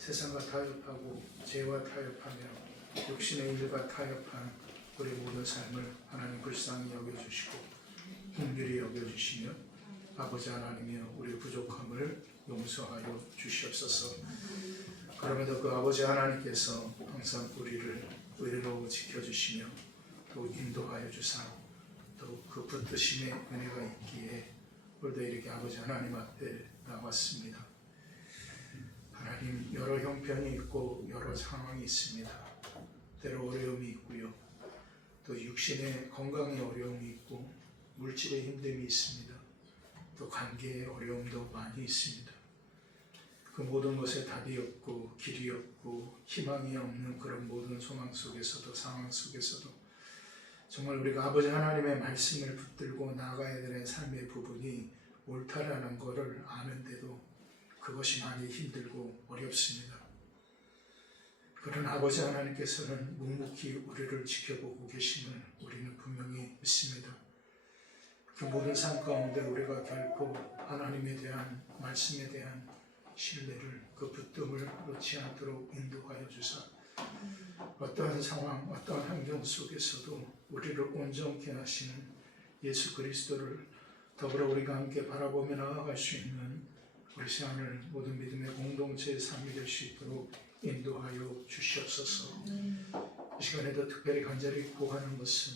세상과 타협하고 죄와 타협하며 육신의 일과 타협한 우리 모든 삶을 하나님 불쌍히 여겨주시고 긍휼히 여겨주시며 아버지 하나님이여 우리의 부족함을 용서하여 주시옵소서. 그럼에도 그 아버지 하나님께서 항상 우리를 의로 지켜주시며 또 인도하여 주사 또 그 붙드심의 은혜가 있기에 오늘도 이렇게 아버지 하나님 앞에 나왔습니다. 하나님, 여러 형편이 있고 여러 상황이 있습니다. 때로 어려움이 있고요, 또 육신의 건강에 어려움이 있고 물질의 힘듦이 있습니다. 또 관계의 어려움도 많이 있습니다. 그 모든 것에 답이 없고 길이 없고 희망이 없는 그런 모든 소망 속에서도 상황 속에서도 정말 우리가 아버지 하나님의 말씀을 붙들고 나아가야 되는 삶의 부분이 옳다라는 것을 아는데도 그것이 많이 힘들고 어렵습니다. 그런 아버지 하나님께서는 묵묵히 우리를 지켜보고 계심을 우리는 분명히 믿습니다. 그 모든 삶 가운데 우리가 결코 하나님에 대한 말씀에 대한 신뢰를 그 붙듦을 놓지 않도록 인도하여 주사 어떠한 상황, 어떠한 환경 속에서도 우리를 온전케 하시는 예수 그리스도를 더불어 우리가 함께 바라보며 나아갈 수 있는 우리 세안을 모든 믿음의 공동체의 삶이 될 수 있도록 인도하여 주시옵소서. 이 시간에도 특별히 간절히 구하는 것은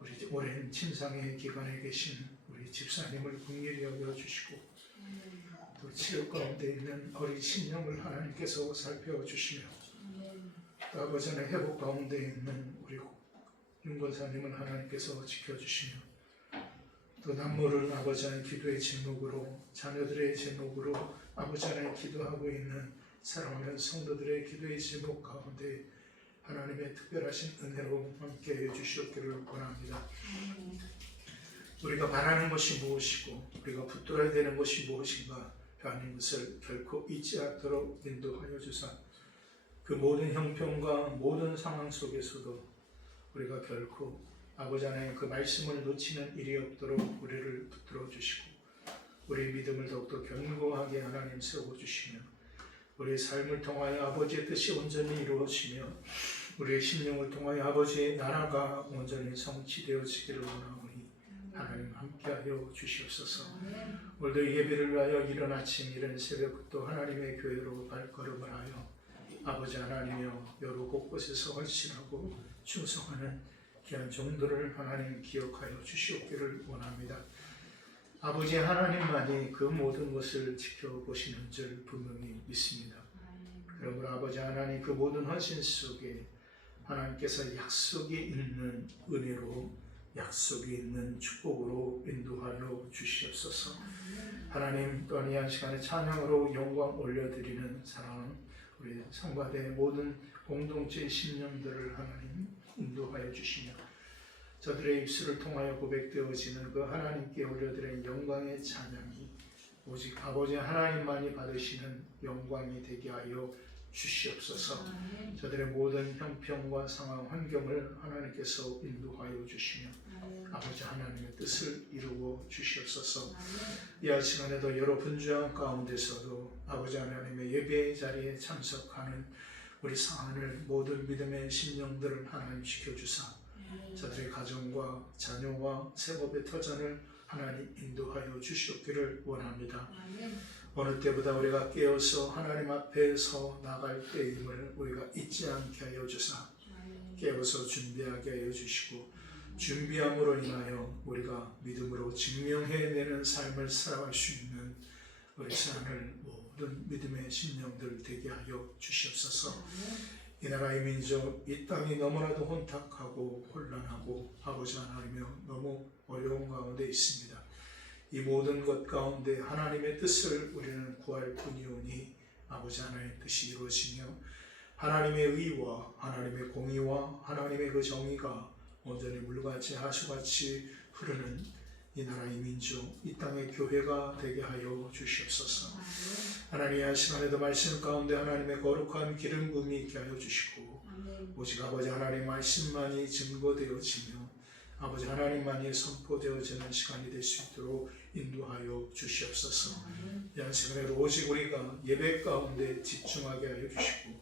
우리 오랜 침상의 기간에 계신 우리 집사님을 긍휼히 여겨주시고 또 치료 가운데 있는 어린 심령을 하나님께서 살펴주시며 또 아버지 하나님 회복 가운데 있는 우리 윤권사님을 하나님께서 지켜주시며 또 남모를 아버지 하나님 기도의 제목으로 자녀들의 제목으로 아버지 하나님 기도하고 있는 사랑하는 성도들의 기도의 제목 가운데 하나님의 특별하신 은혜로 함께해 주시옵기를 원합니다. 우리가 바라는 것이 무엇이고 우리가 붙들어야 되는 것이 무엇인가 하는 것을 결코 잊지 않도록 인도하여 주사 그 모든 형편과 모든 상황 속에서도 우리가 결코 아버지 하나님 그 말씀을 놓치는 일이 없도록 우리를 붙들어 주시고 우리의 믿음을 더욱더 견고하게 하나님 세워주시며 우리의 삶을 통하여 아버지의 뜻이 온전히 이루어지며 우리의 심령을 통하여 아버지의 나라가 온전히 성취되어지기를 원하오니 하나님 함께하여 주시옵소서. 오늘도 예배를 위하여 이른 아침 이른 새벽부터 하나님의 교회로 발걸음을 하여 아버지 하나님이여 여러 곳곳에서 헌신하고 충성하는 귀한 종들을 하나님 기억하여 주시옵기를 원합니다. 아버지 하나님만이 그 모든 것을 지켜보시는 줄 분명히 믿습니다. 그러므로 아버지 하나님 그 모든 헌신 속에 하나님께서 약속이 있는 은혜로 약속이 있는 축복으로 인도하여 주시옵소서. 하나님 또한 이 한 시간에 찬양으로 영광 올려드리는 사랑하는 우리 성가대 모든 공동체의 심령들을 하나님 인도하여 주시며 저들의 입술을 통하여 고백되어지는 그 하나님께 올려드리는 영광의 찬양이 오직 아버지 하나님만이 받으시는 영광이 되게 하여 주시옵소서. 저들의 모든 형편과 상황, 환경을 하나님께서 인도하여 주시며 아버지 하나님의 뜻을 이루어 주시옵소서. 이 시간에도 여러 분주한 가운데서도 아버지 하나님의 예배 자리에 참석하는 우리 사안을 모든 믿음의 심령들을 하나님 지켜주사 저들의 가정과 자녀와 생업의 터전을 하나님 인도하여 주시옵기를 원합니다. 어느 때보다 우리가 깨어서 하나님 앞에서 나갈 때임을 우리가 잊지 않게 하여 주사 깨어서 준비하게 하여 주시고 준비함으로 인하여 우리가 믿음으로 증명해내는 삶을 살아갈 수 있는 우리 사안을 모든 믿음의 심령들 되게 하여 주시옵소서. 이 나라의 민족, 이 땅이 너무나도 혼탁하고 혼란하고 아버지 하나님이여 너무 어려운 가운데 있습니다. 이 모든 것 가운데 하나님의 뜻을 우리는 구할 뿐이오니 아버지 하나님의 뜻이 이루어지며 하나님의 의와 하나님의 공의와 하나님의 그 정의가 온전히 물같이 하수같이 흐르는 이 나라의 민족, 이 땅의 교회가 되게 하여 주시옵소서. 하나님 이 시간에도 말씀 가운데 하나님의 거룩한 기름 부음이 있게 하여 주시고 오직 아버지 하나님 말씀만이 증거되어지며 아버지 하나님만이 선포되어지는 시간이 될 수 있도록 인도하여 주시옵소서. 양식은혜로 오직 우리가 예배 가운데 집중하게 하여 주시고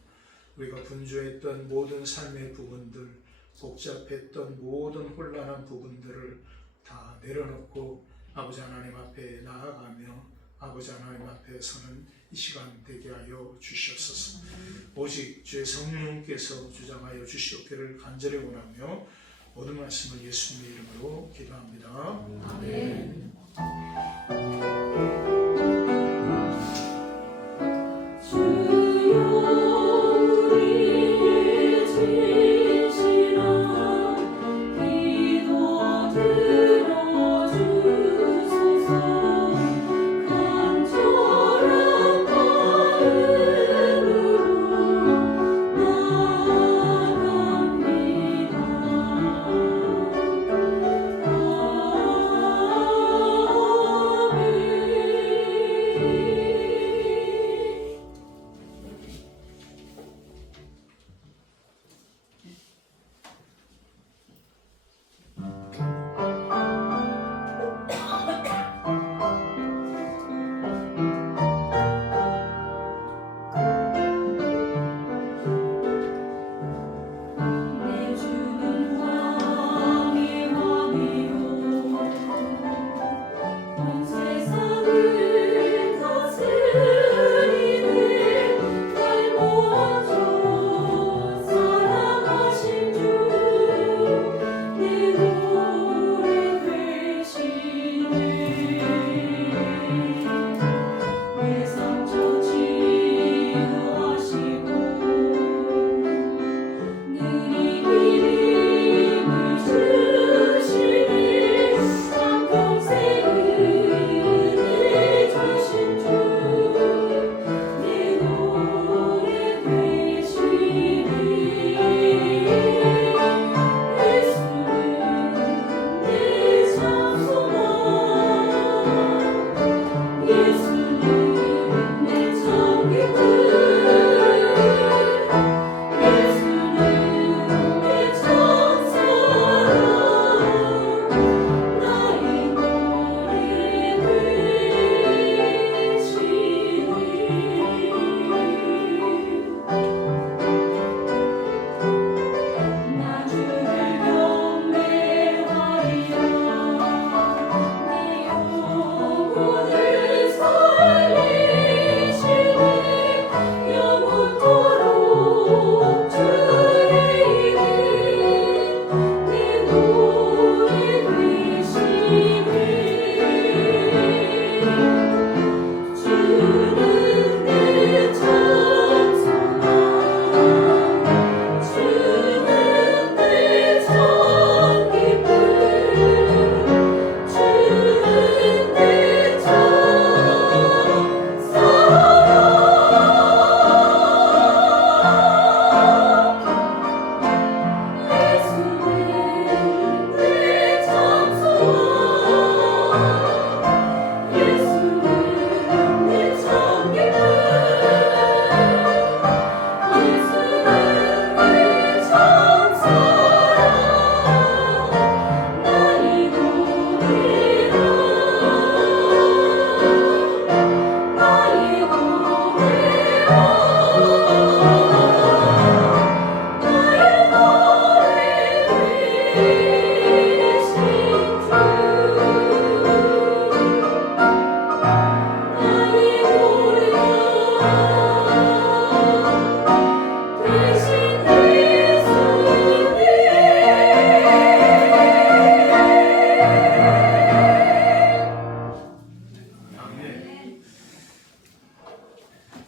우리가 분주했던 모든 삶의 부분들, 복잡했던 모든 혼란한 부분들을 다 내려놓고 아버지 하나님 앞에 나아가며 아버지 하나님 앞에 서는 이 시간 되게 하여 주시옵소서. 오직 주의 성령께서 주장하여 주시옵기를 간절히 원하며 모든 말씀을 예수님의 이름으로 기도합니다. 아멘.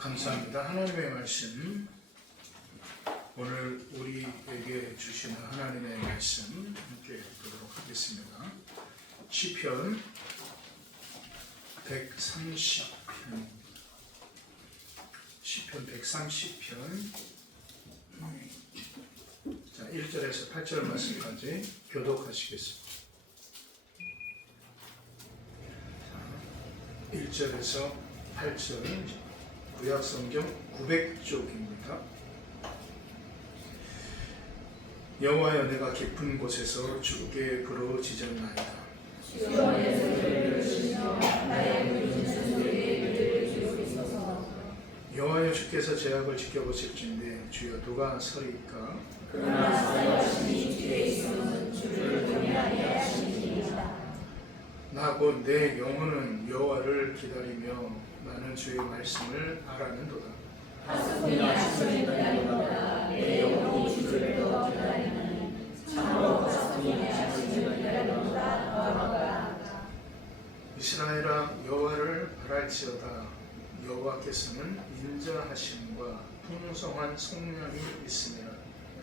감사합니다. 하나님의 말씀, 오늘 우리에게 주시는 하나님의 말씀 함께 보도록 하겠습니다. 시편 130편, 시편 130편, 자 1절에서 8절 말씀까지 교독하시겠습니다. 1절에서 8절 구약성경 900쪽입니다. 여호와여, 내가 깊은 곳에서 주께 부르짖었나이다. 여호와여 주께서 제약을 지켜보실진데 주여 누가 서리이까? 그러나 사역하시니 뒤에 있으면 주를 경외하게 하시니이다. 나 곧 내 영혼은 여호와를 기다리며 나는 주의 말씀을 바라는도다. 하수분이 아침을 기다리보다 내 영혼이 주를 더 기다리니 참으로 하수분이 아침을 기다리보다 더하다. 이스라엘아 여호와를 바랄지어다. 여호와께서는 인자하심과 풍성한 속량이 있으니라.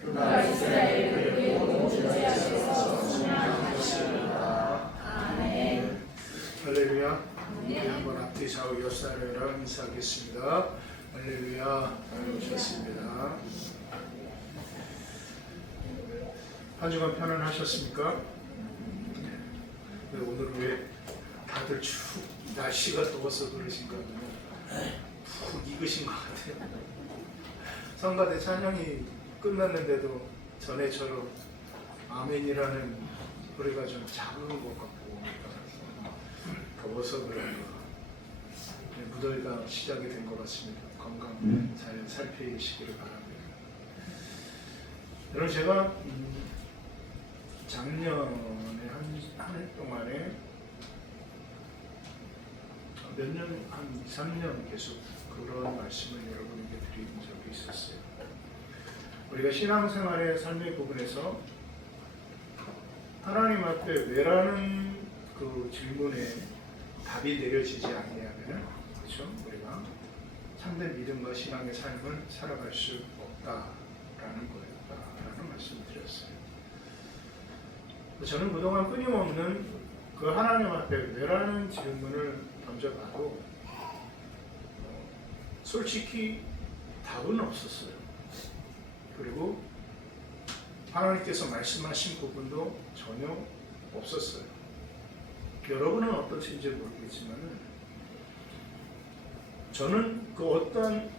그가 이스라엘 그의 온 존재하셔서 충만하시리이다. 아멘. 할렐루야. 우리 한번 앞뒤 좌우 옆사람이랑 인사하겠습니다. 할렐루야. 오셨습니다. 한 주간 편안하셨습니까? 오늘 왜 다들 날씨가 더워서 그러신가 하면 푹 익으신 것 같아요. 성가대 찬양이 끝났는데도 전에처럼 아멘이라는 소리가 좀 작은 것 같고 더워서 그런가 무더위가 시작이 된 것 같습니다. 건강 잘 살피시기를 바랍니다. 여러분 제가 작년에 한 해 동안에 몇 년, 한 2, 3년 계속 그런 말씀을 여러분에게 드린 적이 있었어요. 우리가 신앙생활의 삶의 부분에서 하나님 앞에 왜라는 그 질문에 답이 내려지지 않으면 그렇죠? 우리가 참된 믿음과 신앙의 삶을 살아갈 수 없다라는 거였다라는 말씀을 드렸어요. 저는 그동안 끊임없는 그 하나님 앞에 왜라는 질문을 던져봐도 솔직히 답은 없었어요. 그리고 하나님께서 말씀하신 부분도 전혀 없었어요. 여러분은 어떠신지 모르겠지만 저는 그 어떤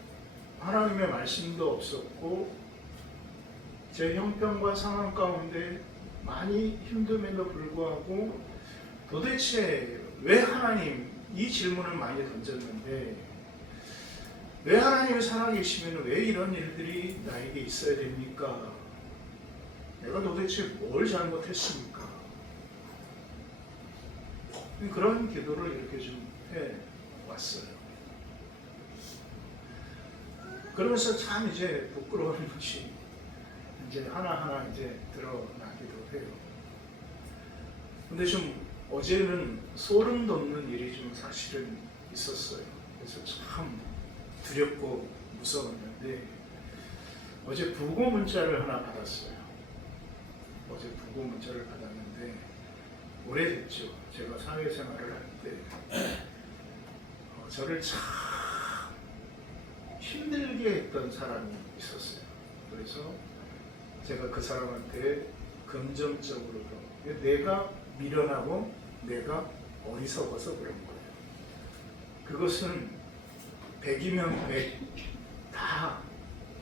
하나님의 말씀도 없었고 제 형편과 상황 가운데 많이 힘듦에도 불구하고 도대체 왜 하나님 이 질문을 많이 던졌는데 왜 하나님이 살아계시면 왜 이런 일들이 나에게 있어야 됩니까? 내가 도대체 뭘 잘못했습니까? 그런 기도를 이렇게 좀 해왔어요. 그러면서 참 이제 부끄러운 것이 이제 하나하나 이제 드러나기도 해요. 근데 좀 어제는 소름 돋는 일이 좀 사실은 있었어요. 그래서 참 두렵고 무서웠는데 어제 부고 문자를 하나 받았어요. 어제 부고 문자를 받았는데 오래됐죠. 제가 사회생활을 할 때 저를 참 힘들게 했던 사람이 있었어요. 그래서 제가 그 사람한테 금전적으로도 내가 미련하고 내가 어리석어서 그런 거예요. 그것은 100이면 100 다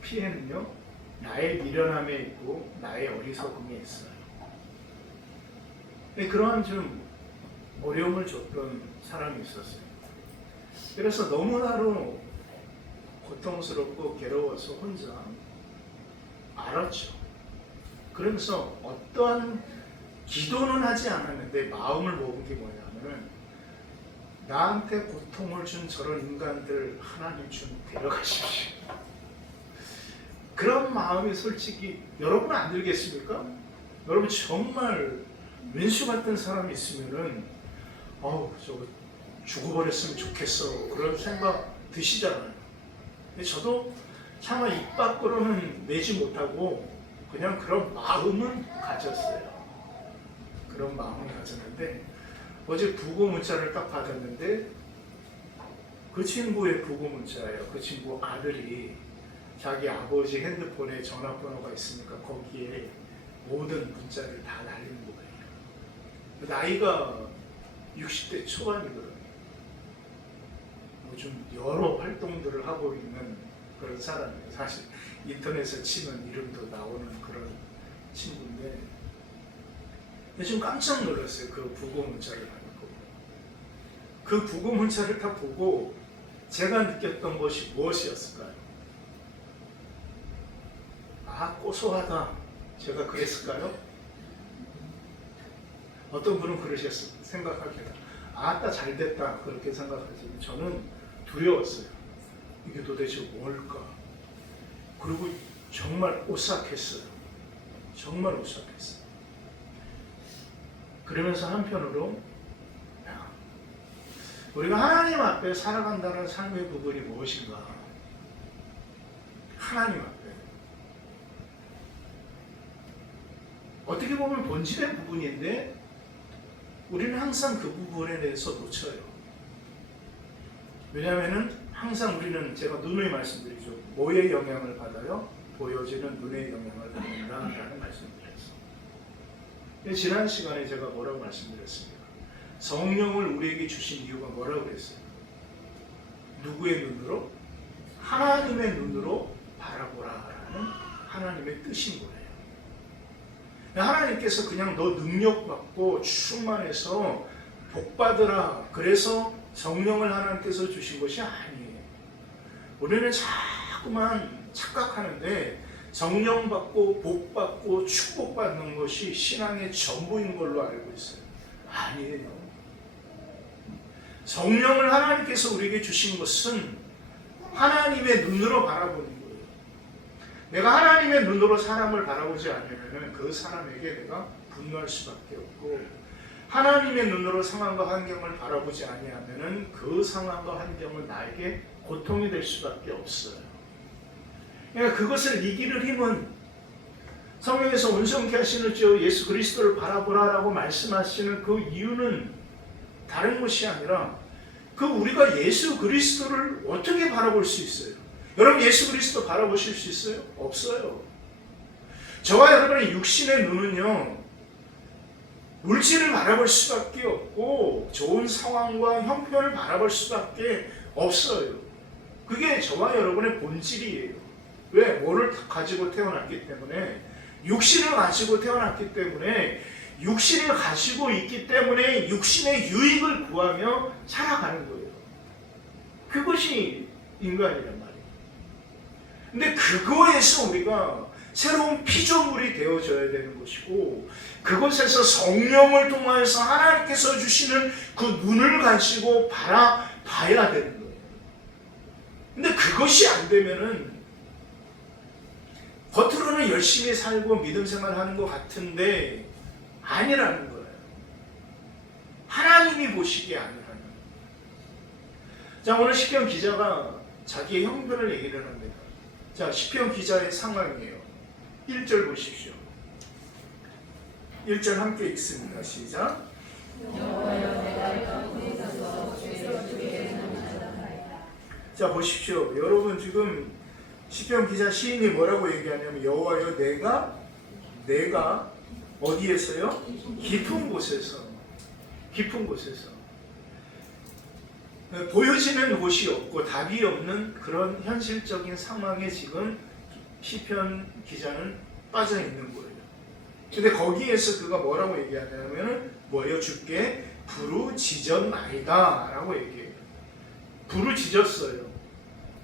피해는요 나의 미련함에 있고 나의 어리석음에 있어요. 그러한 좀 어려움을 줬던 사람이 있었어요. 그래서 너무나도 고통스럽고 괴로워서 혼자 알았죠. 그러면서 어떠한 기도는 하지 않았는데 마음을 먹은 게 뭐냐면은 나한테 고통을 준 저런 인간들 하나님 좀 데려가십시오. 그런 마음이 솔직히 여러분 안 들겠습니까? 여러분 정말 왼수 같은 사람이 있으면은 저거 죽어버렸으면 좋겠어 그런 생각 드시잖아요. 근데 저도 차마 입 밖으로는 내지 못하고 그냥 그런 마음은 가졌어요. 그런 마음을 가졌는데 어제 부고 문자를 딱 받았는데 그 친구의 부고 문자예요. 그 친구 아들이 자기 아버지 핸드폰에 전화번호가 있으니까 거기에 모든 문자를 다 날리는 거예요. 나이가 60대 초반이거든요. 좀 여러 활동들을 하고 있는 그런 사람이에요. 사실 인터넷에 치면 이름도 나오는 그런 친구인데 좀 깜짝 놀랐어요. 그 부고 문자를 받고. 그 부고 문자를 딱 보고 제가 느꼈던 것이 무엇이었을까요? 아, 고소하다. 제가 그랬을까요? 어떤 분은 그러셨어요. 생각하기가. 아따 잘됐다. 그렇게 생각하지만 저는 두려웠어요. 이게 도대체 뭘까? 그리고 정말 오싹했어요. 정말 오싹했어요. 그러면서 한편으로 우리가 하나님 앞에 살아간다는 삶의 부분이 무엇인가? 하나님 앞에 어떻게 보면 본질의 부분인데 우리는 항상 그 부분에 대해서 놓쳐요. 왜냐하면 항상 우리는 제가 누누이 말씀드리죠. 뭐의 영향을 받아요? 보여지는 눈의 영향을 받는다라는 말씀드렸어요. 지난 시간에 제가 뭐라고 말씀드렸습니까? 성령을 우리에게 주신 이유가 뭐라고 그랬어요? 누구의 눈으로? 하나님의 눈으로 바라보라라는 하나님의 뜻인 거예요. 하나님께서 그냥 너 능력받고 충만해서 복받으라 그래서 성령을 하나님께서 주신 것이 아니에요. 우리는 자꾸만 착각하는데 성령 받고 복 받고 축복 받는 것이 신앙의 전부인 걸로 알고 있어요. 아니에요. 성령을 하나님께서 우리에게 주신 것은 하나님의 눈으로 바라보는 거예요. 내가 하나님의 눈으로 사람을 바라보지 않으면 그 사람에게 내가 분노할 수밖에 없고, 하나님의 눈으로 상황과 환경을 바라보지 아니하면 그 상황과 환경은 나에게 고통이 될 수밖에 없어요. 그러니까 그것을 이기는 힘은 성경에서 온전케 하시는 주 예수 그리스도를 바라보라라고 말씀하시는 그 이유는 다른 것이 아니라 그 우리가 예수 그리스도를 어떻게 바라볼 수 있어요? 여러분 예수 그리스도 바라보실 수 있어요? 없어요. 저와 여러분의 육신의 눈은요 물질을 바라볼 수밖에 없고 좋은 상황과 형편을 바라볼 수밖에 없어요. 그게 저와 여러분의 본질이에요. 왜? 뭐를 가지고 태어났기 때문에, 육신을 가지고 태어났기 때문에, 육신을 가지고 있기 때문에 육신의 유익을 구하며 살아가는 거예요. 그것이 인간이란 말이에요. 근데 그거에서 우리가 새로운 피조물이 되어져야 되는 것이고, 그것에서 성령을 통해서 하나님께서 주시는 그 눈을 가지고 바라봐야 되는 거예요. 근데 그것이 안 되면은 겉으로는 열심히 살고 믿음 생활하는 것 같은데 아니라는 거예요. 하나님이 보시기에 아니라는 거예요. 자, 오늘 시편 기자가 자기의 형편을 얘기를 합니다. 자, 시편 기자의 상황이에요. 1절 보십시오. 1절 함께 읽습니다. 시작. 자, 보십시오. 여러분 지금 시편 기자 시인이 뭐라고 얘기하냐면, 여호와여 내가 어디에서요? 깊은 곳에서 보여지는 곳이 없고 답이 없는 그런 현실적인 상황에 지금 시편 기자는 빠져 있는 거예요. 근데 거기에서 그가 뭐라고 얘기하냐면 뭐예요? 주께 부르짖었나이다 라고 얘기해요. 부르짖었어요.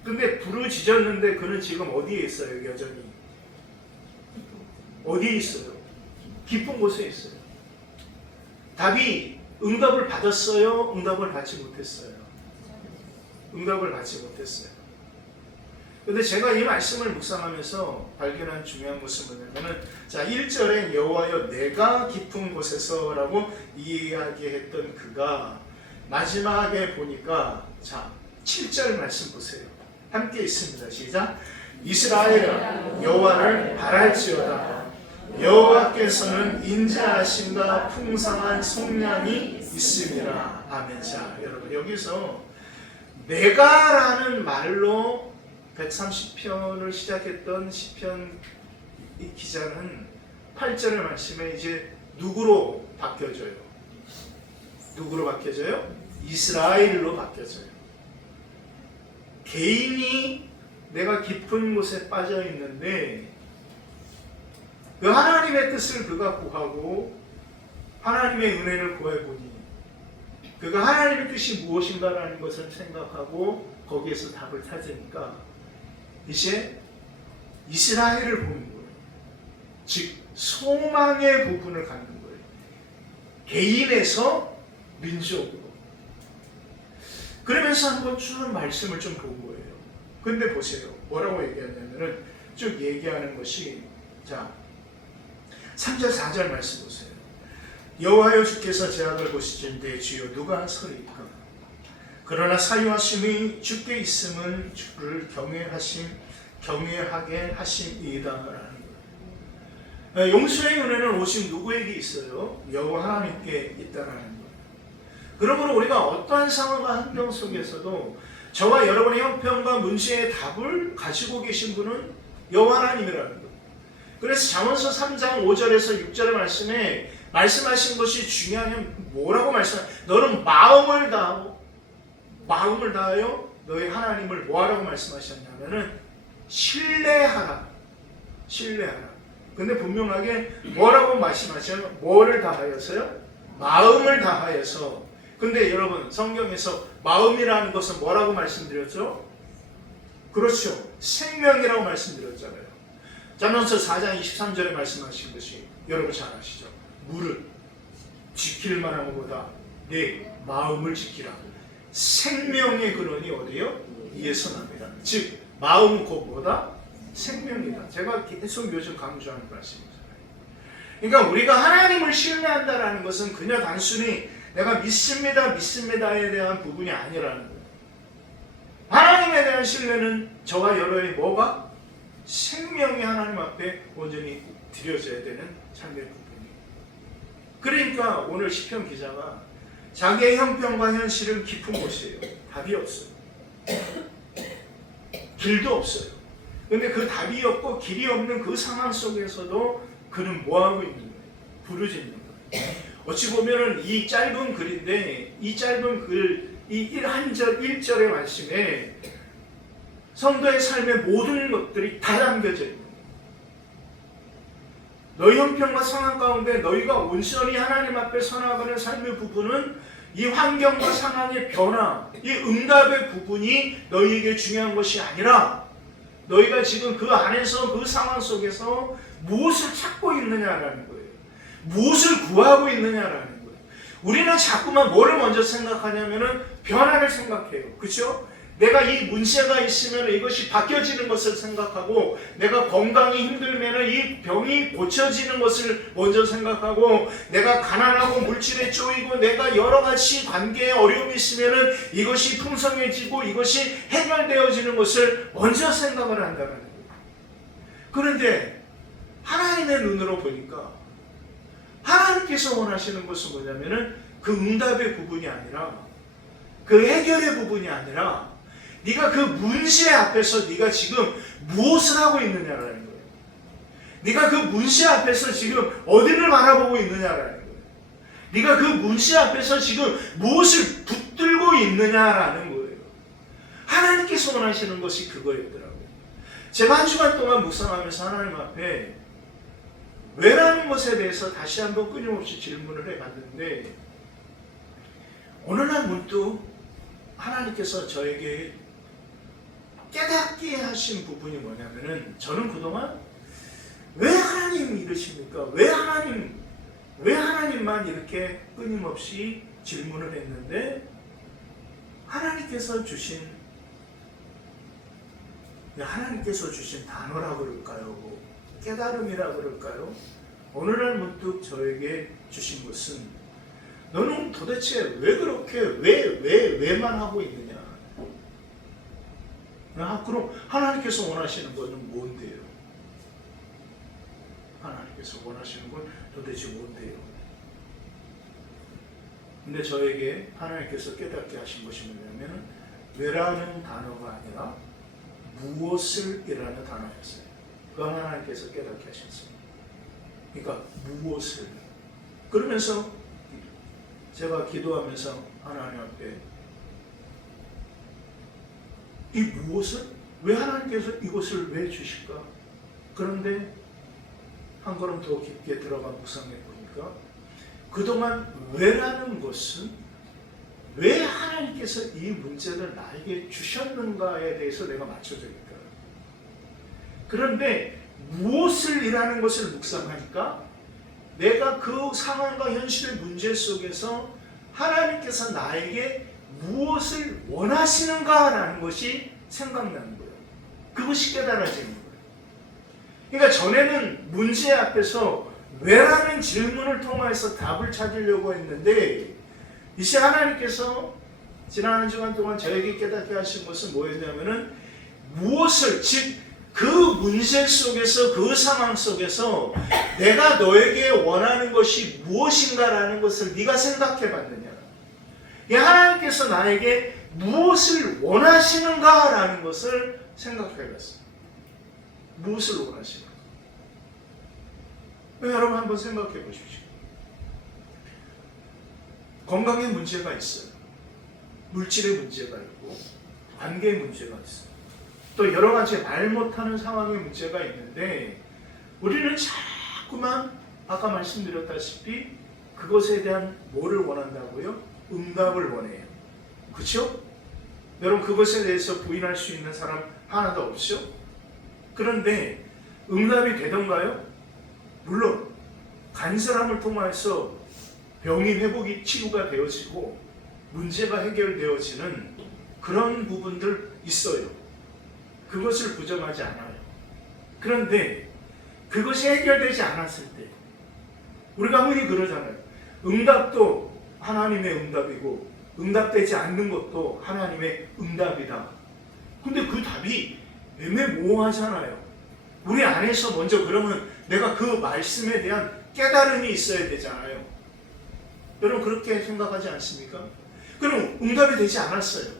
근데 부르짖었는데 그는 지금 어디에 있어요? 여전히 어디에 있어요? 깊은 곳에 있어요. 답이 응답을 받았어요? 응답을 받지 못했어요? 응답을 받지 못했어요. 근데 제가 이 말씀을 묵상하면서 발견한 중요한 것은 뭐냐면은, 자, 1절에 여호와여 내가 깊은 곳에서 라고 이야기했던 그가 마지막에 보니까, 자, 7절 말씀 보세요. 함께 있습니다. 시작. 이스라엘아 여호와를 바랄지어다. 여호와께서는 인자하심과 풍성한 속량이 있음이라. 아멘. 자, 여러분 여기서 내가라는 말로 130편을 시작했던 시편 이 기자는 8절의 말씀에 이제 누구로 바뀌어져요? 누구로 바뀌어져요? 이스라엘로 바뀌어져요. 개인이 내가 깊은 곳에 빠져 있는데 그 하나님의 뜻을 그가 구하고 하나님의 은혜를 구해보니 그가 하나님의 뜻이 무엇인가라는 것을 생각하고 거기에서 답을 찾으니까 이제 이스라엘을 보는 거예요. 즉 소망의 부분을 갖는 거예요. 개인에서 민족으로. 그러면서 한번 쭉 말씀을 좀 본 거예요. 근데 보세요. 뭐라고 얘기하냐면은 쭉 얘기하는 것이, 자 3절 4절 말씀 보세요. 여호와여 주께서 제약을 보시는데 주여 누가 서리까? 그러나 사유하심이 주께 있음은 주를 경외하게 하심이다라는 거예요. 용서의 은혜는 오직 누구에게 있어요? 여호와 하나님께 있다라는 거예요. 그러므로 우리가 어떠한 상황과 환경 속에서도 저와 여러분의 형편과 문제의 답을 가지고 계신 분은 여호와 하나님이라는 거예요. 그래서 잠언서 3장 5절에서 6절의 말씀에 말씀하신 것이 중요하면 뭐라고 말씀하세요? 너는 마음을 다하여 너의 하나님을 뭐하라고 말씀하셨냐면은 신뢰하라. 근데 분명하게 뭐라고 말씀하셔요? 뭐를 다하여서요? 마음을 다하여서. 근데 여러분 성경에서 마음이라는 것은 뭐라고 말씀드렸죠? 그렇죠. 생명이라고 말씀드렸잖아요. 잠언서 4장 23절에 말씀하신 것이 여러분 잘 아시죠? 무릇 지킬 만한 것보다 내 마음을 지키라. 생명의 근원이 어디요? 이에서 납니다. 즉 마음은 곧보다 생명이다. 제가 계속 요즘 강조하는 말씀이잖아요. 그러니까 우리가 하나님을 신뢰한다라는 것은 그냥 단순히 내가 믿습니다에 대한 부분이 아니라는 거예요. 하나님에 대한 신뢰는 저와 여러분의 뭐가? 생명이 하나님 앞에 온전히 드려져야 되는 삶의 부분이에요. 그러니까 오늘 시편 기자가 자기의 형편과 현실은 깊은 곳이에요. 답이 없어요. 길도 없어요. 근데 그 답이 없고 길이 없는 그 상황 속에서도 그는 뭐하고 있는 거예요? 부르짖는 거예요. 어찌 보면은 이 짧은 글인데 이 짧은 글, 이 1절의 말씀에 성도의 삶의 모든 것들이 다 담겨져 있는 거예요. 너희 형편과 상황 가운데 너희가 온전히 하나님 앞에 서나가는 삶의 부분은 이 환경과 상황의 변화, 이 응답의 부분이 너희에게 중요한 것이 아니라 너희가 지금 그 안에서 그 상황 속에서 무엇을 찾고 있느냐라는 거예요. 무엇을 구하고 있느냐라는 거예요. 우리는 자꾸만 뭐를 먼저 생각하냐면은 변화를 생각해요. 그렇죠? 내가 이 문제가 있으면 이것이 바뀌어지는 것을 생각하고 내가 건강이 힘들면 이 병이 고쳐지는 것을 먼저 생각하고 내가 가난하고 물질에 쪼이고 내가 여러 가지 관계에 어려움이 있으면 이것이 풍성해지고 이것이 해결되어지는 것을 먼저 생각을 한다는 거예요. 그런데 하나님의 눈으로 보니까 하나님께서 원하시는 것은 뭐냐면은 그 응답의 부분이 아니라 그 해결의 부분이 아니라 네가 그 문제 앞에서 네가 지금 무엇을 하고 있느냐라는 거예요. 네가 그 문제 앞에서 지금 어디를 바라보고 있느냐라는 거예요. 네가 그 문제 앞에서 지금 무엇을 붙들고 있느냐라는 거예요. 하나님께서 원하시는 것이 그거였더라고요. 제가 한 주간 동안 묵상하면서 하나님 앞에 왜라는 것에 대해서 다시 한번 끊임없이 질문을 해봤는데 어느 날 문득 하나님께서 저에게 깨닫게 하신 부분이 뭐냐면은 저는 그동안 왜 하나님 이러십니까? 왜 하나님만 이렇게 끊임없이 질문을 했는데 하나님께서 주신 단어라고 그럴까요? 깨달음이라고 그럴까요? 어느 날 문득 저에게 주신 것은 너는 도대체 왜 그렇게 왜만 하고 있느냐? 그럼 하나님께서 원하시는 것은 뭔데요? 하나님께서 원하시는 건 도대체 뭔데요? 근데 저에게 하나님께서 깨닫게 하신 것이 뭐냐면 왜라는 단어가 아니라 무엇을 이라는 단어였어요. 그 하나님께서 깨닫게 하셨어요. 그러니까 무엇을. 그러면서 제가 기도하면서 하나님 앞에 이 무엇을? 왜 하나님께서 이것을 왜 주실까? 그런데 한 걸음 더 깊게 들어가 묵상해 보니까 그동안 왜라는 것은 왜 하나님께서 이 문제를 나에게 주셨는가에 대해서 내가 맞춰져 있다. 그런데 무엇을 이라는 것을 묵상하니까 내가 그 상황과 현실의 문제 속에서 하나님께서 나에게 무엇을 원하시는가라는 것이 생각나는 거예요. 그것이 깨달아지는 거예요. 그러니까 전에는 문제 앞에서 왜라는 질문을 통해서 답을 찾으려고 했는데 이제 하나님께서 지난 한 주간 동안 저에게 깨닫게 하신 것은 뭐였냐면은 무엇을, 즉 그 문제 속에서, 그 상황 속에서 내가 너에게 원하는 것이 무엇인가라는 것을 네가 생각해 봤느냐. 하나님께서 나에게 무엇을 원하시는가라는 것을 생각해 봤어요. 무엇을 원하시는가. 여러분 한번 생각해 보십시오. 건강에 문제가 있어요. 물질의 문제가 있고 관계의 문제가 있어요. 또 여러 가지 말 못하는 상황의 문제가 있는데 우리는 자꾸만 아까 말씀드렸다시피 그것에 대한 뭐를 원한다고요? 응답을 원해요. 그렇죠? 여러분 그것에 대해서 부인할 수 있는 사람 하나도 없죠? 그런데 응답이 되던가요? 물론 간사람을 통해서 병이 회복이 치유가 되어지고 문제가 해결되어지는 그런 부분들 있어요. 그것을 부정하지 않아요. 그런데 그것이 해결되지 않았을 때 우리가 흔히 그러잖아요. 응답도 하나님의 응답이고 응답되지 않는 것도 하나님의 응답이다. 근데 그 답이 애매모호하잖아요. 우리 안에서 먼저 그러면 내가 그 말씀에 대한 깨달음이 있어야 되잖아요. 여러분 그렇게 생각하지 않습니까? 그럼 응답이 되지 않았어요.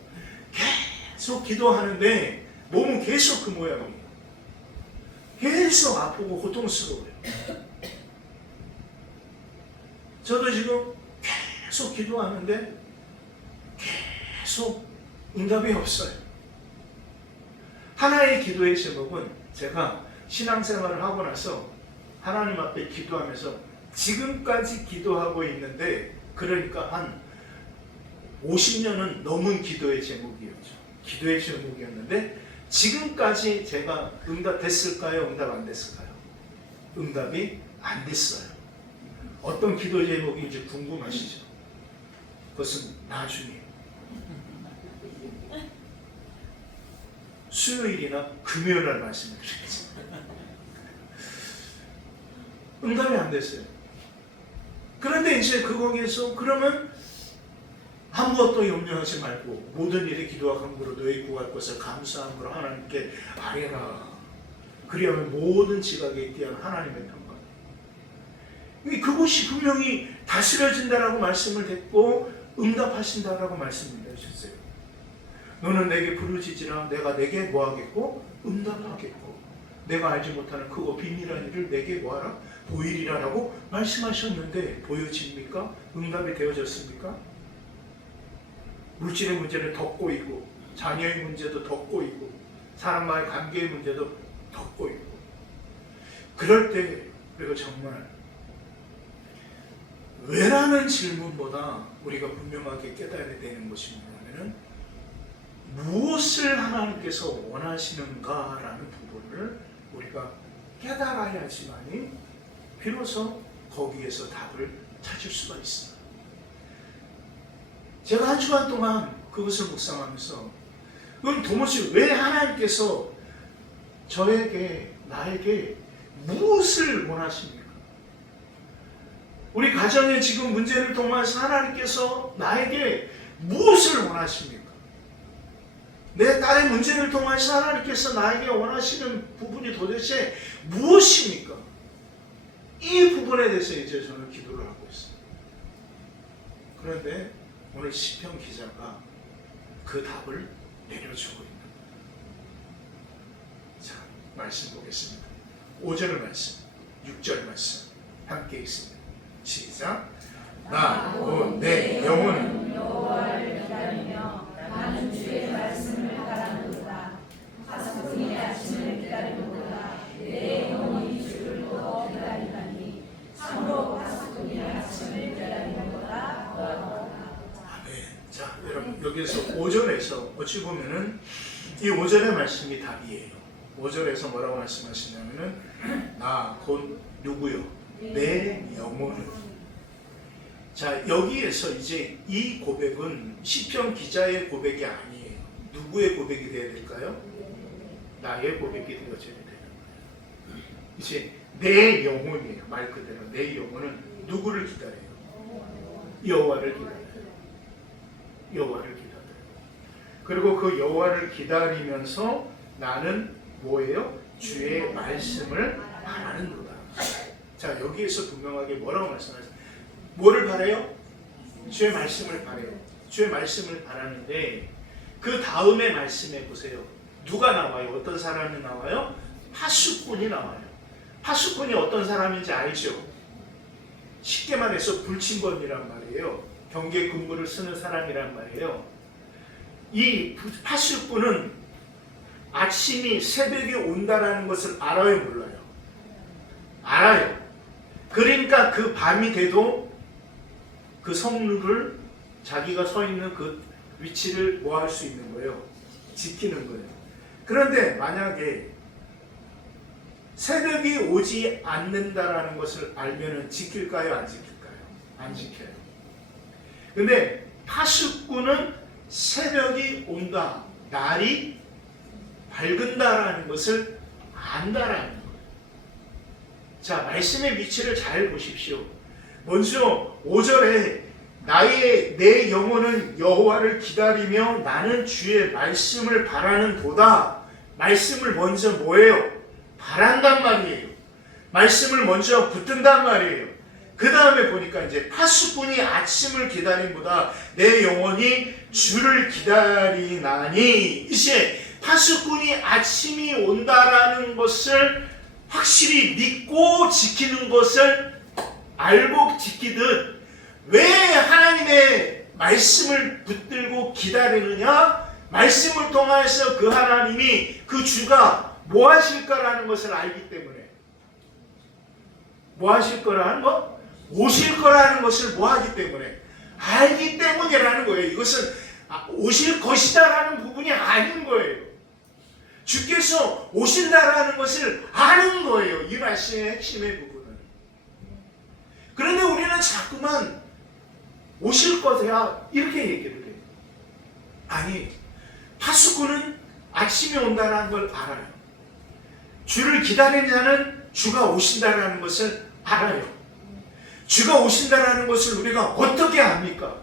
계속 기도하는데 몸은 계속 그 모양이에요. 계속 아프고 고통스러워요. 저도 지금 계속 기도하는데 계속 응답이 없어요. 하나의 기도의 제목은 제가 신앙생활을 하고 나서 하나님 앞에 기도하면서 지금까지 기도하고 있는데 그러니까 한 50년은 넘은 기도의 제목이었죠. 기도의 제목이었는데 지금까지 제가 응답 됐을까요? 응답 안 됐을까요? 응답이 안 됐어요. 어떤 기도 제목인지 궁금하시죠? 그것은 나중에 수요일이나 금요일날 말씀을 드리겠습니다. 응답이 안 됐어요. 그런데 이제 거기에서 그러면 아무것도 염려하지 말고 모든 일에 기도와 간구로 너희 구할 것을 감사함으로 하나님께 아뢰라. 그리하면 모든 지각에 대한 하나님의 평가. 그것이 분명히 다스려진다라고 말씀을 듣고 응답하신다라고 말씀을 해주셨어요. 너는 내게 부르짖으라. 내가 내게 뭐하겠고 응답하겠고 내가 알지 못하는 크고 비밀한 일을 내게 뭐하라 보이리라라고 말씀하셨는데 보여집니까? 응답이 되어졌습니까? 물질의 문제는 더 꼬이고 자녀의 문제도 더 꼬이고 사람과의 관계의 문제도 더 꼬이고 그럴 때 우리가 정말 왜라는 질문보다 우리가 분명하게 깨달아야 되는 것이 뭐냐면 무엇을 하나님께서 원하시는가라는 부분을 우리가 깨달아야지만이 비로소 거기에서 답을 찾을 수가 있습니다. 제가 한 주간 동안 그것을 묵상하면서 그럼 도무지 왜 하나님께서 저에게 나에게 무엇을 원하십니까? 우리 가정의 지금 문제를 통해서 하나님께서 나에게 무엇을 원하십니까? 내 딸의 문제를 통해서 하나님께서 나에게 원하시는 부분이 도대체 무엇입니까? 이 부분에 대해서 이제 저는 기도를 하고 있어요. 그런데 오늘 시편 기자가 그 답을 내려주고 있는 거예요. 자, 말씀 보겠습니다. 5절 말씀, 6절 말씀 함께 읽습니다. 시작. 나 곧 내 영혼은 여호와를 기다리며 나는 주의 말씀을 바라는도다. 파수꾼이 아침을 기다리는도다. 내 영혼이 주를 더 기다리다니 참으로 파수꾼이 아침을 기다리는도다. 5절에서 어찌 보면은 이 5절의 말씀이 답이에요. 5절에서 뭐라고 말씀하시냐면은 나 곧 누구요? 내 영혼을. 자, 여기에서 이제 이 고백은 시편 기자의 고백이 아니에요. 누구의 고백이 되어야 될까요? 나의 고백이 되어져야 되는 거예요. 이제 내 영혼이에요. 말 그대로 내 영혼은 누구를 기다려요? 여호와를 기다려요. 여호와를 기다려요. 그리고 그 여호와를 기다리면서 나는 뭐예요? 주의 말씀을 바라는도다. 자, 여기에서 분명하게 뭐라고 말씀하세요? 뭐를 바라요? 주의 말씀을 바라요. 주의 말씀을 바라는데 그 다음에 말씀해 보세요. 누가 나와요? 어떤 사람이 나와요? 파수꾼이 나와요. 파수꾼이 어떤 사람인지 알죠? 쉽게 말해서 불침범이란 말이에요. 경계 근무를 쓰는 사람이란 말이에요. 이 파수꾼은 아침이 새벽에 온다라는 것을 알아요, 몰라요? 알아요. 그러니까 그 밤이 돼도 그 성루를 자기가 서 있는 그 위치를 뭐 할 수 있는 거예요? 지키는 거예요. 그런데 만약에 새벽이 오지 않는다라는 것을 알면은 지킬까요? 안 지킬까요? 안 지켜요. 근데 파수꾼은 새벽이 온다, 날이 밝은다라는 것을 안다라는 거예요. 자, 말씀의 위치를 잘 보십시오. 먼저 5절에 내 영혼은 여호와를 기다리며 나는 주의 말씀을 바라는 도다. 말씀을 먼저 뭐예요? 바란단 말이에요. 말씀을 먼저 붙든단 말이에요. 그 다음에 보니까 이제 파수꾼이 아침을 기다림보다 내 영혼이 주를 기다리나니, 이제 파수꾼이 아침이 온다라는 것을 확실히 믿고 지키는 것을 알고 지키듯 왜 하나님의 말씀을 붙들고 기다리느냐? 말씀을 통해서 그 하나님이 그 주가 뭐 하실 거라는 것을 알기 때문에. 뭐 하실 거라는 거? 오실 거라는 것을 뭐 하기 때문에? 알기 때문이라는 거예요. 이것은 오실 것이다라는 부분이 아닌 거예요. 주께서 오신다라는 것을 아는 거예요. 이 말씀의 핵심의 부분은. 그런데 우리는 자꾸만 오실 것이야 이렇게 얘기를 해요. 아니, 파수꾼은 아침이 온다는 걸 알아요. 주를 기다리는 자는 주가 오신다라는 것을 알아요. 주가 오신다라는 것을 우리가 어떻게 압니까?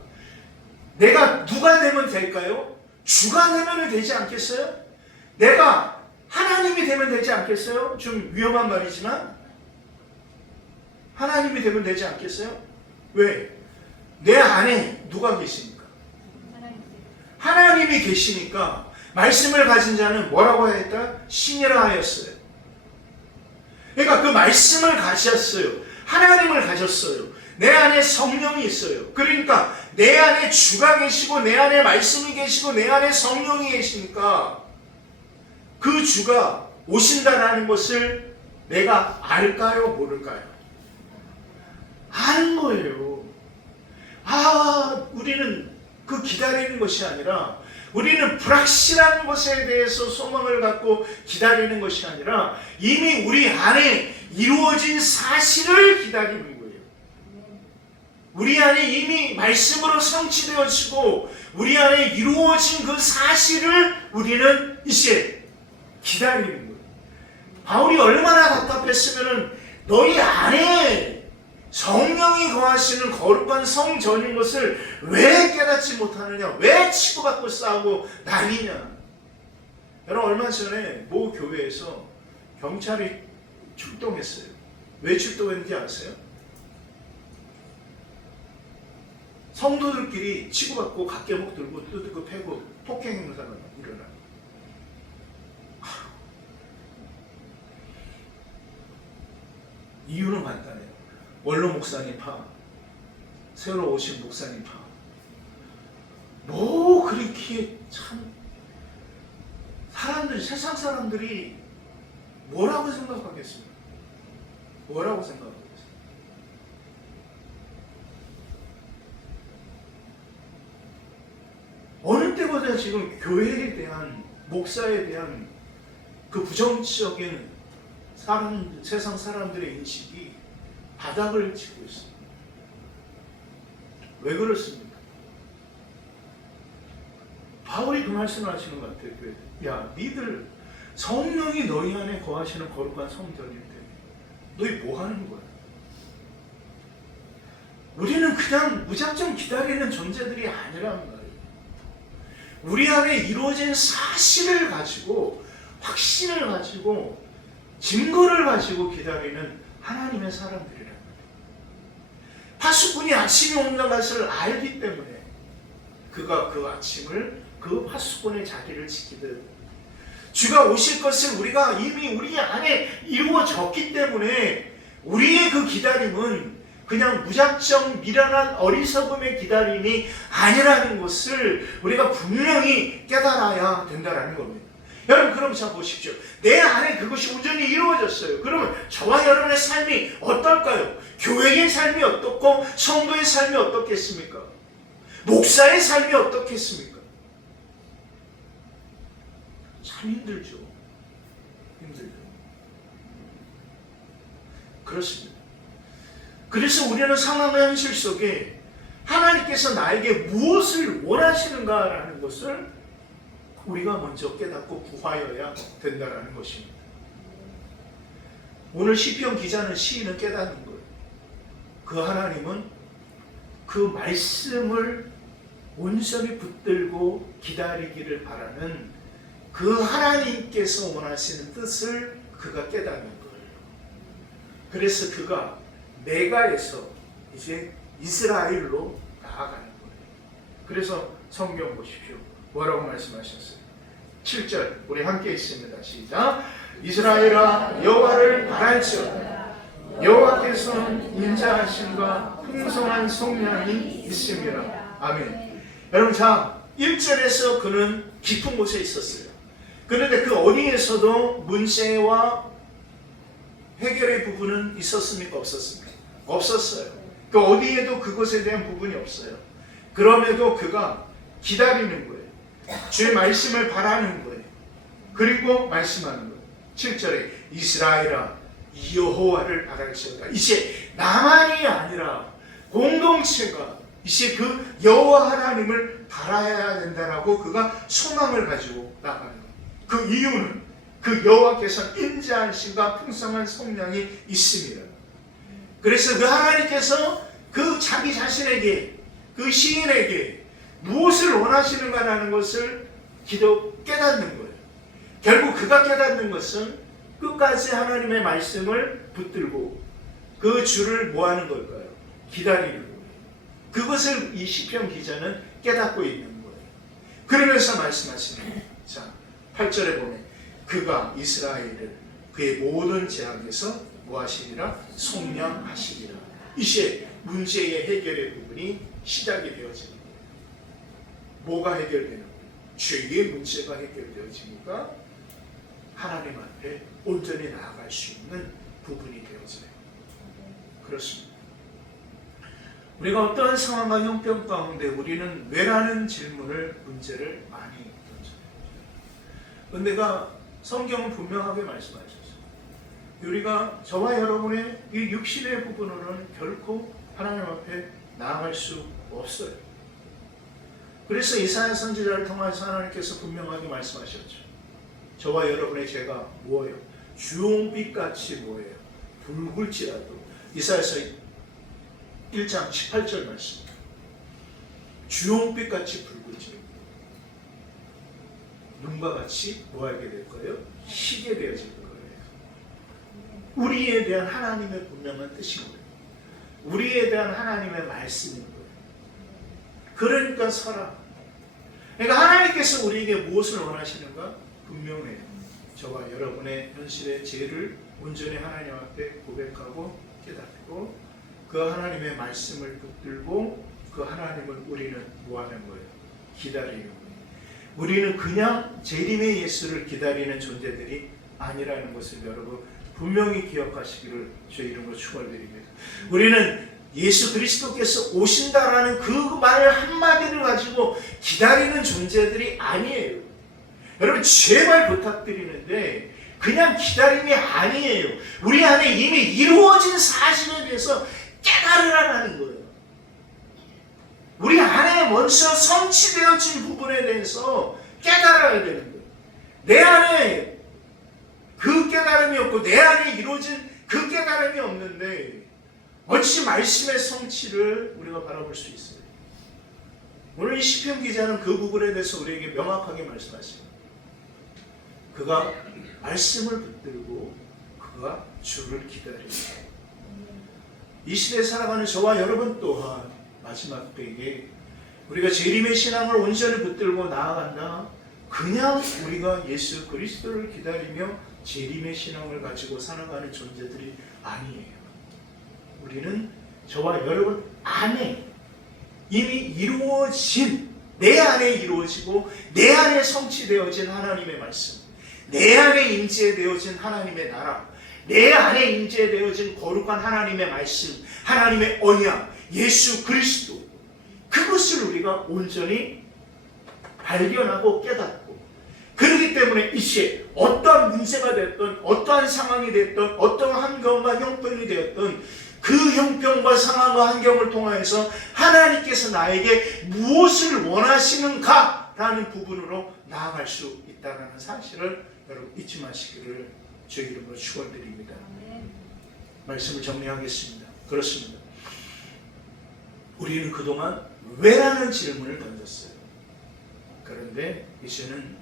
내가 누가 되면 될까요? 주가 되면 되지 않겠어요? 내가 하나님이 되면 되지 않겠어요? 좀 위험한 말이지만 하나님이 되면 되지 않겠어요? 왜? 내 안에 누가 계십니까? 하나님이 계시니까 말씀을 가진 자는 뭐라고 하였다? 신이라 하였어요. 그러니까 그 말씀을 가졌어요. 하나님을 가졌어요. 내 안에 성령이 있어요. 그러니까 내 안에 주가 계시고 내 안에 말씀이 계시고 내 안에 성령이 계시니까 그 주가 오신다라는 것을 내가 알까요? 모를까요? 아는 거예요. 우리는 그 기다리는 것이 아니라 우리는 불확실한 것에 대해서 소망을 갖고 기다리는 것이 아니라 이미 우리 안에 이루어진 사실을 기다리는 거예요. 우리 안에 이미 말씀으로 성취되어지고 우리 안에 이루어진 그 사실을 우리는 이제 기다리는 거예요. 바울이 얼마나 답답했으면 너희 안에 성령이 거하시는 거룩한 성전인 것을 왜 깨닫지 못하느냐? 왜 치고받고 싸우고 난리냐? 여러분, 얼마 전에 모 교회에서 경찰이 출동했어요. 왜 출동했는지 아세요? 성도들끼리 치고받고 각개목 들고 뜯고 패고 폭행 행사가 일어나요. 이유는 간단해요. 원로 목사님 파, 새로 오신 목사님 파. 뭐 그렇게 참 사람들이, 세상 사람들이 뭐라고 생각하겠습니까? 뭐라고 생각하겠습니까? 어느 때보다 얼마나 지금 교회에 대한, 목사에 대한 그 부정적인 세상 사람들의 인식이 바닥을 치고 있습니다. 왜 그렇습니까? 바울이 그 말씀을 하시는 것 같아요. 야, 니들 성령이 너희 안에 거하시는 거룩한 성전인데 너희 뭐 하는 거야? 우리는 그냥 무작정 기다리는 존재들이 아니란 말이에요. 우리 안에 이루어진 사실을 가지고, 확신을 가지고, 증거를 가지고 기다리는 하나님의 사람들이란 말이에요. 파수꾼이 아침이 온다는 것을 알기 때문에 그가 그 아침을, 그 파수꾼의 자리를 지키듯, 주가 오실 것을 우리가 이미 우리 안에 이루어졌기 때문에 우리의 그 기다림은 그냥 무작정 미련한 어리석음의 기다림이 아니라는 것을 우리가 분명히 깨달아야 된다는 겁니다. 여러분, 그럼 자 보십시오. 내 안에 그것이 온전히 이루어졌어요. 그러면 저와 여러분의 삶이 어떨까요? 교회의 삶이 어떻고 성도의 삶이 어떻겠습니까? 목사의 삶이 어떻겠습니까? 참 힘들죠. 힘들죠. 그렇습니다. 그래서 우리는 상황의 현실 속에 하나님께서 나에게 무엇을 원하시는가라는 것을 우리가 먼저 깨닫고 구하여야 된다는 것입니다. 오늘 시편 기자는, 시인은 깨닫는 거예요. 그 하나님은 그 말씀을 온전히 붙들고 기다리기를 바라는 그 하나님께서 원하시는 뜻을 그가 깨닫는 거예요. 그래서 그가 메가에서 이제 이스라엘로 나아가는 거예요. 그래서 성경 보십시오. 뭐라고 말씀하셨어요? 7절 우리 함께 있습니다. 시작. 이스라엘아, 여호와를 바랄지어다. 여호와께서는 인자하심과 풍성한 속량이 있습니다. 아멘. 여러분, 자 1절에서 그는 깊은 곳에 있었어요. 그런데 그 어디에서도 문제와 해결의 부분은 있었습니까? 없었습니까? 없었어요. 그 어디에도 그것에 대한 부분이 없어요. 그럼에도 그가 기다리는 거예요. 주의 말씀을 바라는 거예요. 그리고 말씀하는 거예요. 7절에 이스라엘아, 여호와를 바랄지어다. 이제 나만이 아니라 공동체가 이제 그 여호와 하나님을 바라야 된다라고 그가 소망을 가지고 나가는 거예요. 그 이유는 그 여호와께서 인자하심과 풍성한 속량이 있습니다. 그래서 그 하나님께서 그 자기 자신에게, 그 시인에게 무엇을 원하시는가라는 것을 깨닫는 거예요. 결국 그가 깨닫는 것은 끝까지 하나님의 말씀을 붙들고 그 주를 뭐 하는 걸까요? 기다리는 거예요. 그것을 이 시편 기자는 깨닫고 있는 거예요. 그러면서 말씀하시는, 자 8절에 보면 그가 이스라엘을 그의 모든 재앙에서 뭐하시리라? 속량하시리라. 이제 문제의 해결의 부분이 시작이 되어지는 거예요. 뭐가 해결되는 거예요? 죄의 문제가 해결되어지니까 하나님 앞에 온전히 나아갈 수 있는 부분이 되어져요. 그렇습니다. 우리가 어떠한 상황과 형편 가운데 우리는 왜라는 질문을, 문제를 많이 던져요. 그런데 성경은 분명하게 말씀하셨어요. 우리가 저와 여러분의 이 육신의 부분으로는 결코 하나님 앞에 나아갈 수 없어요. 그래서 이사야 선지자를 통해서 하나님께서 분명하게 말씀하셨죠. 저와 여러분의 죄가 뭐예요? 주홍빛같이 뭐예요? 붉을지라도. 이사야서 1장 18절 말씀. 주홍빛같이 붉을지라도 눈과 같이 뭐하게 될 거예요? 희게 되어질 거예요. 우리에 대한 하나님의 분명한 뜻인 거예요. 우리에 대한 하나님의 말씀인 거예요. 그러니까 서라. 그러니까 하나님께서 우리에게 무엇을 원하시는가? 분명해요. 저와 여러분의 현실의 죄를 온전히 하나님 앞에 고백하고 깨닫고 그 하나님의 말씀을 붙들고 그 하나님을 우리는 뭐하는 거예요? 기다리는 거예요. 우리는 그냥 재림의 예수를 기다리는 존재들이 아니라는 것을 여러분 분명히 기억하시기를 주의 이름으로 축원드립니다. 우리는 예수 그리스도께서 오신다라는 그 말 한마디를 가지고 기다리는 존재들이 아니에요. 여러분 제발 부탁드리는데 그냥 기다림이 아니에요. 우리 안에 이미 이루어진 사실에 대해서 깨달으라는 거예요. 우리 안에 먼저 성취되어진 부분에 대해서 깨달아야 되는 거예요. 내 안에 그 깨달음이 없고 내 안에 이루어진 그 깨달음이 없는데 어찌 말씀의 성취를 우리가 바라볼 수 있어요? 오늘 이 시편 기자는 그 부분에 대해서 우리에게 명확하게 말씀하십니다. 그가 말씀을 붙들고 그가 주를 기다립니다. 이 시대에 살아가는 저와 여러분 또한 마지막 때에 우리가 재림의 신앙을 온전히 붙들고 나아간다. 그냥 우리가 예수 그리스도를 기다리며 재림의 신앙을 가지고 살아가는 존재들이 아니에요. 우리는 저와 여러분 안에 이미 이루어진, 내 안에 이루어지고 내 안에 성취되어진 하나님의 말씀, 내 안에 임재되어진 하나님의 나라, 내 안에 임재되어진 거룩한 하나님의 말씀, 하나님의 언약, 예수 그리스도, 그것을 우리가 온전히 발견하고 깨닫고, 그렇기 때문에 이제 어떠한 문제가 됐던, 어떠한 상황이 됐던, 어떠한 환경과 형편이 되었던 그 형편과 상황과 환경을 통하여서 하나님께서 나에게 무엇을 원하시는가 라는 부분으로 나아갈 수 있다는 사실을 여러분 잊지 마시기를 주의 이름으로 축원드립니다. 말씀을 정리하겠습니다. 그렇습니다. 우리는 그동안 왜라는 질문을 던졌어요. 그런데 이제는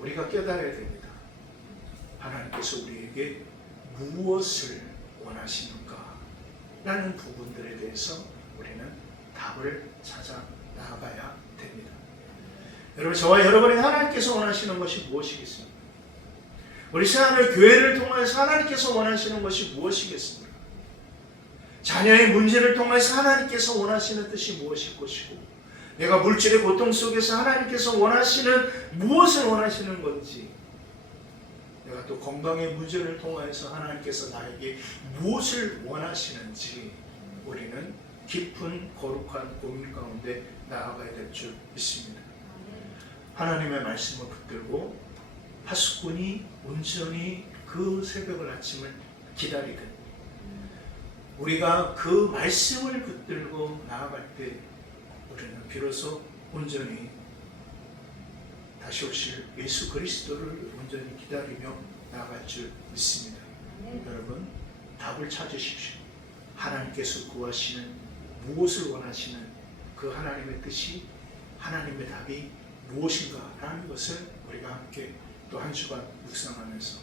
우리가 깨달아야 됩니다. 하나님께서 우리에게 무엇을 원하시는가 라는 부분들에 대해서 우리는 답을 찾아 나가야 됩니다. 여러분, 저와 여러분의 하나님께서 원하시는 것이 무엇이겠습니까? 우리 새하늘 교회를 통해서 하나님께서 원하시는 것이 무엇이겠습니까? 자녀의 문제를 통해서 하나님께서 원하시는 뜻이 무엇일 것이고, 내가 물질의 고통 속에서 하나님께서 원하시는 무엇을 원하시는 건지, 내가 또 건강의 문제를 통해서 하나님께서 나에게 무엇을 원하시는지 우리는 깊은 거룩한 고민 가운데 나아가야 될 줄 믿습니다. 하나님의 말씀을 붙들고 파수꾼이 온전히 그 새벽을 아침을 기다리듯 우리가 그 말씀을 붙들고 나아갈 때 우리는 비로소 온전히 다시 오실 예수 그리스도를 온전히 기다리며 나아갈 줄 믿습니다. 여러분, 답을 찾으십시오. 하나님께서 구하시는 무엇을 원하시는 그 하나님의 뜻이, 하나님의 답이 무엇인가라는 것을 우리가 함께 또 한 주간 묵상하면서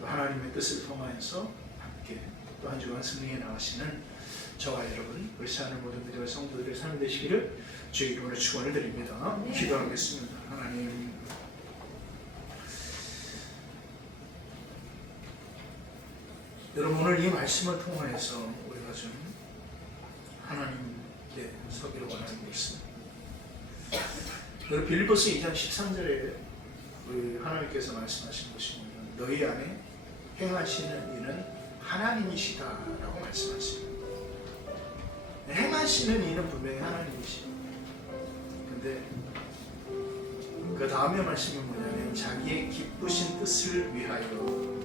또 하나님의 뜻을 통하여서 함께 또 한 주간 승리해 나가시는 저와 여러분, 우리 새하늘 모든 믿음의 성도들의 삶이 되시기를 주의 이름으로 축원을 드립니다. 기도하겠습니다. 하나님, 여러분, 오늘 이 말씀을 통하여서 우리가 좀 하나님께 서기를 원하는 게 있습니다. 여러분, 빌립보서 2장 13절에 우리 하나님께서 말씀하신 것이 너희 안에 행하시는 이는 하나님이시다라고 말씀하십니다. 행하시는 이는 분명히 하나님이시다. 근데 그 다음에 말씀이 뭐냐면 자기의 기쁘신 뜻을 위하여